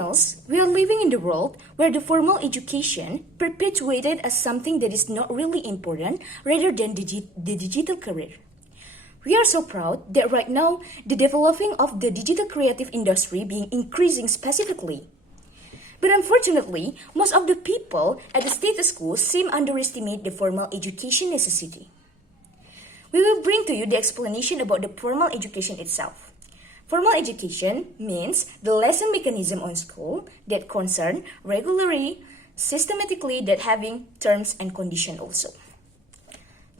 Filipinos, we are living in the world where the formal education perpetuated as something that is not really important rather than the digital career. We are so proud that right now the developing of the digital creative industry being increasing specifically. But unfortunately, most of the people at the state schools seem underestimate the formal education necessity. We will bring to you the explanation about the formal education itself. Formal education means the lesson mechanism on school that concern regularly, systematically that having terms and condition also.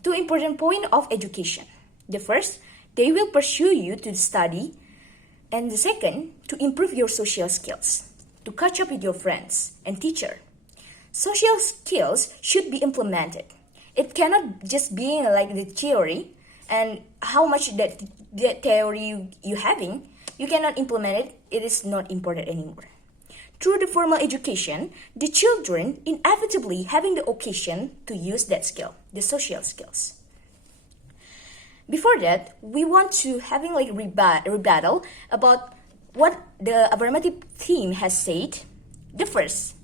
Two important points of education. The first, they will pursue you to study, and the second, to improve your social skills, to catch up with your friends and teacher. Social skills should be implemented. It cannot just be like the theory, and how much that theory you having, you cannot implement it, it is not important anymore. Through the formal education, the children inevitably having the occasion to use that skill, the social skills. Before that, we want to having like rebuttal about what the affirmative team has said. The first,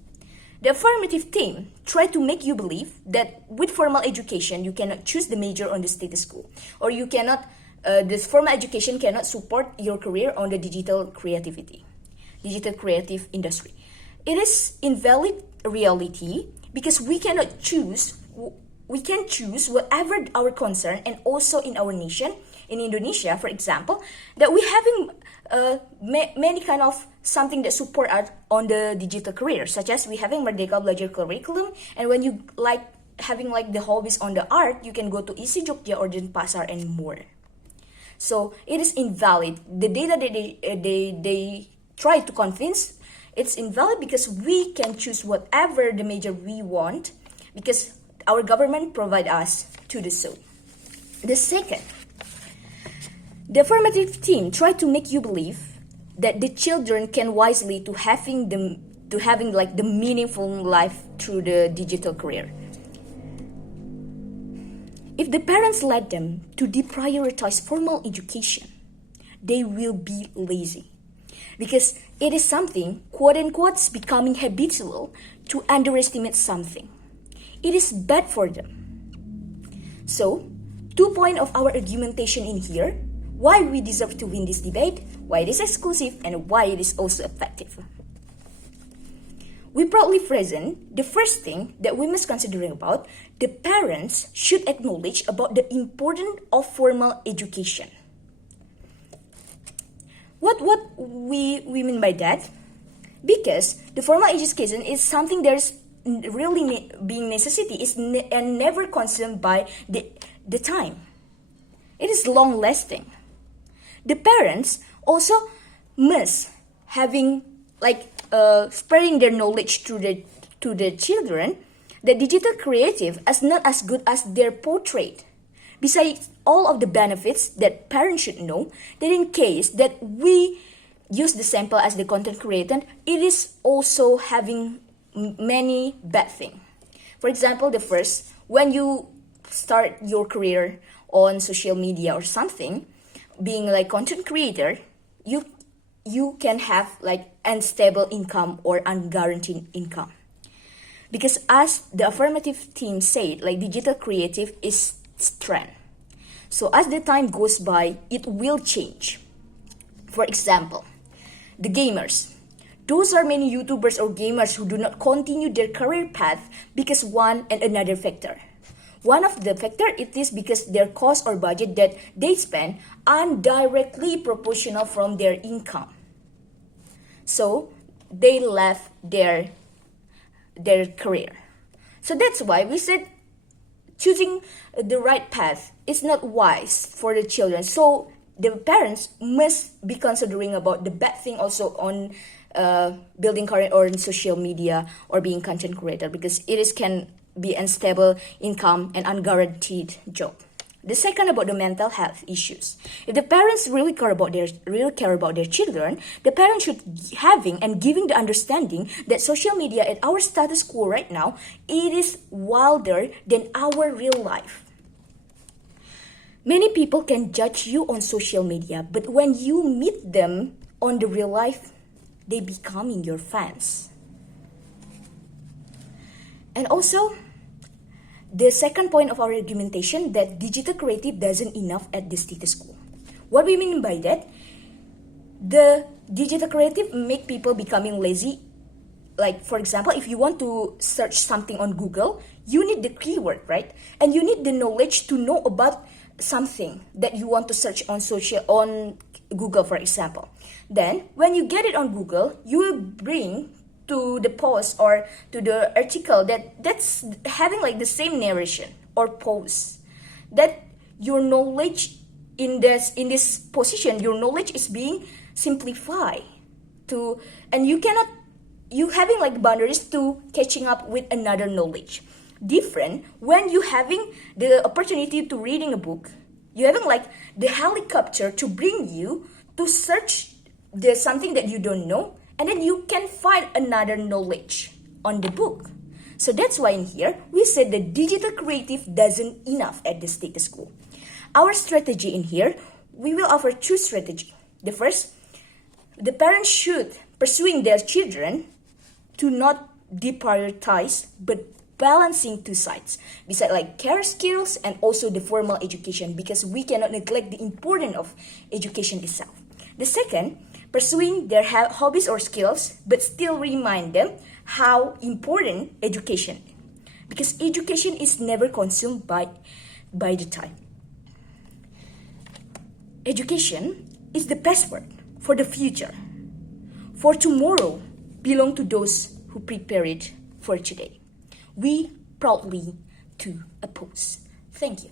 the affirmative team try to make you believe that with formal education, you cannot choose the major on the state school, or you cannot, this formal education cannot support your career on the digital creative industry. It is invalid reality because we cannot choose. We can choose whatever our concern, and also in our nation, in Indonesia, for example, that we having many kind of something that support us on the digital career, such as we having Merdeka Belajar curriculum, and when you like having like the hobbies on the art, you can go to Isi Jogja or Denpasar and more. So it is invalid. The data that they try to convince, it's invalid because we can choose whatever the major we want, because our government provide us to do so. The second, the affirmative team try to make you believe that the children can wisely to having like the meaningful life through the digital career. If the parents let them to deprioritize formal education, they will be lazy, because it is something quote unquote becoming habitual to underestimate something. It is bad for them. So, 2 points of our argumentation in here, why we deserve to win this debate, why it is exclusive, and why it is also effective. We proudly present the first thing that we must consider about, the parents should acknowledge about the importance of formal education. What we mean by that? Because the formal education is something that is really being necessity is and never consumed by the time. It is long lasting. The parents also must having like spreading their knowledge to the children that digital creative is not as good as their portrait. Besides all of the benefits that parents should know, that in case that we use the sample as the content creator, it is also having many bad things. For example, the first, when you start your career on social media or something, being like content creator, you can have like unstable income or unguaranteed income. Because as the affirmative team said, like digital creative is trend. So as the time goes by, it will change. For example, the gamers. Those are many YouTubers or gamers who do not continue their career path because one and another factor. One of the factor it is because their cost or budget that they spend are directly proportional from their income. So they left their career. So that's why we said choosing the right path is not wise for the children. So the parents must be considering about the bad thing also on building career or in social media or being content creator, because it is can be unstable income and unguaranteed job. The second about the mental health issues. If the parents really care about their children, the parents should having and giving the understanding that social media at our status quo right now, it is wilder than our real life. Many people can judge you on social media, but when you meet them on the real life, they becoming your fans. And also, the second point of our argumentation that digital creative doesn't enough at the status quo. What we mean by that, the digital creative make people becoming lazy. Like, for example, if you want to search something on Google, you need the keyword, right? And you need the knowledge to know about something that you want to search on Google, for example. Then, when you get it on Google, you will bring to the post or to the article that's having like the same narration or post, that your knowledge in this position, your knowledge is being simplified to, and you having like boundaries to catching up with another knowledge. Different when you having the opportunity to reading a book, you having like the helicopter to bring you to search the something that you don't know, and then you can find another knowledge on the book. So that's why in here we said the digital creative doesn't enough at the status quo. Our strategy in here, we will offer two strategy. The first, the parents should pursuing their children to not deprioritize but balancing two sides, beside like care skills and also the formal education, because we cannot neglect the importance of education itself. The second, pursuing their hobbies or skills but still remind them how important education is, because education is never consumed by the time. Education is the password for the future. For tomorrow belong to those who prepare it for today. We proudly to oppose. Thank you.